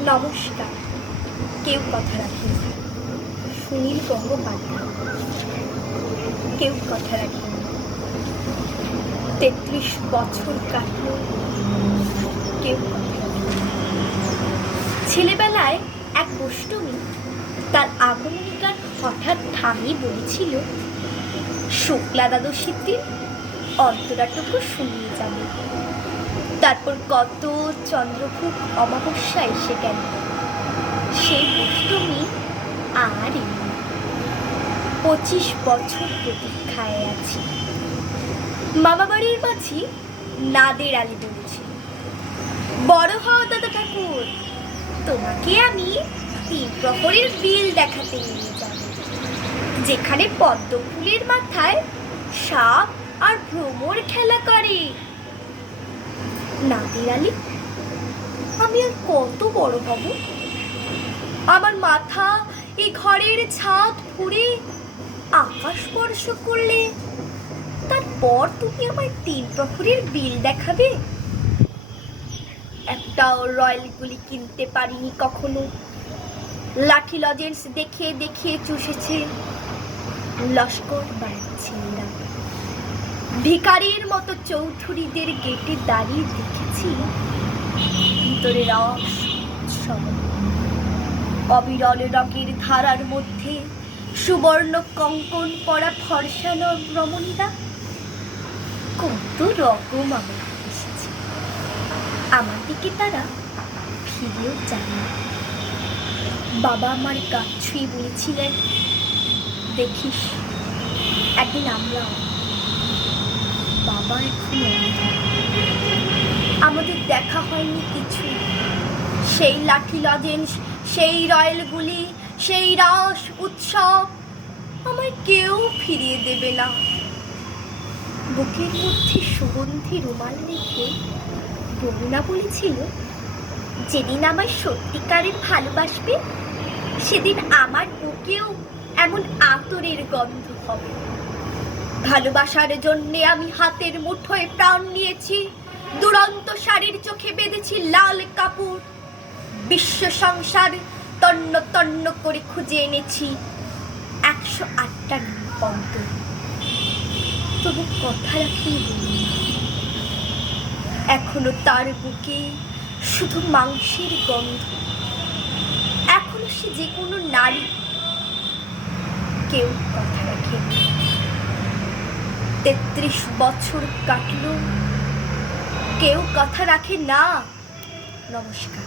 নমস্কার। কেউ কথা রাখেনি। সুনীল গঙ্গোপাধ্যায়। কেউ কথা রাখেনি। ৩৩ বছর কাটল, কেউ কথা রাখেনি। ছেলেবেলায় এক অষ্টমী তার আগমনী গান হঠাৎ থামিয়ে বলেছিল, শুক্লা দ্বাদশীর দিন অন্তরাটুকু শুনিয়ে যাবে। তারপর কত চন্দ্রভোগ অমাবস্যা এসে গেল, সেই অষ্টমী আর এলো। ২৫ বছর প্রতীক্ষায় আছি। মামা বাড়ির মাঝি নাদের আলী বলেছিল, বড় হও দাদা ঠাকুর, তোমাকে আমি ৩ প্রহরের বিল দেখাতে নিয়ে যাব, যেখানে পদ্ম ফুলের মাথায় সাপ আর ভ্রমর খেলা করে। নাদের আলী, আমি আর কত বড় হব? আমার মাথা এই ঘরের ছাদ ফুঁড়ে আকাশ স্পর্শ করলে তারপর তুমি আমার ৩ প্রহরের বিল দেখাবে? একটাও রয়্যাল গুলি কিনতে পারিনি কখনো। লাঠি লজেন্স দেখিয়ে দেখিয়ে চুষেছে লস্কর বাড়ির ছেলেরা। ভিখারির মতো চৌধুরীদের গেটে দাঁড়িয়ে দেখেছি ভিতরে রস উৎসব। অবিরল রঙের ধারার মধ্যে সুবর্ণ কঙ্কন পরা ফর্সা রমণীরা কত রকম আমার এসেছে। আমার দিকে তারা ফিরেও যায় না। বাবা আমার গা ছুঁয়ে বলেছিলেন, দেখিস একদিন আমরাও। বাবা এখন অন্ধ। আমাদের দেখা হয়নি কিছু। সেই লাঠি লজেন্স, সেই রয়্যাল গুলি, সেই রাস উৎসব আমায় কেউ ফিরিয়ে দেবে না। বুকের মধ্যে সুগন্ধি রুমাল রেখে বরুণা বলেছিল, যেদিন আমায় সত্যিকারের ভালোবাসবে সেদিন আমার বুকেও এমন আতরের গন্ধ হবে। ভালোবাসার জন্যে আমি হাতের মুঠোয় প্রাণ নিয়েছি, দুরন্ত শাড়ির চোখে বেঁধেছি লাল কাপড়। বিশ্ব সংসার তন্ন তন্ন করে খুঁজে এনেছি ১০৮টা অন্তর। তবু কথা রাখি এখনো তার বুকে শুধু মাংসের গন্ধ। এখনো সে যে কোনো নারী। কেউ কথা রাখেনি। ৩৩ বছর কাটল, কেউ কথা রাখে না। নমস্কার।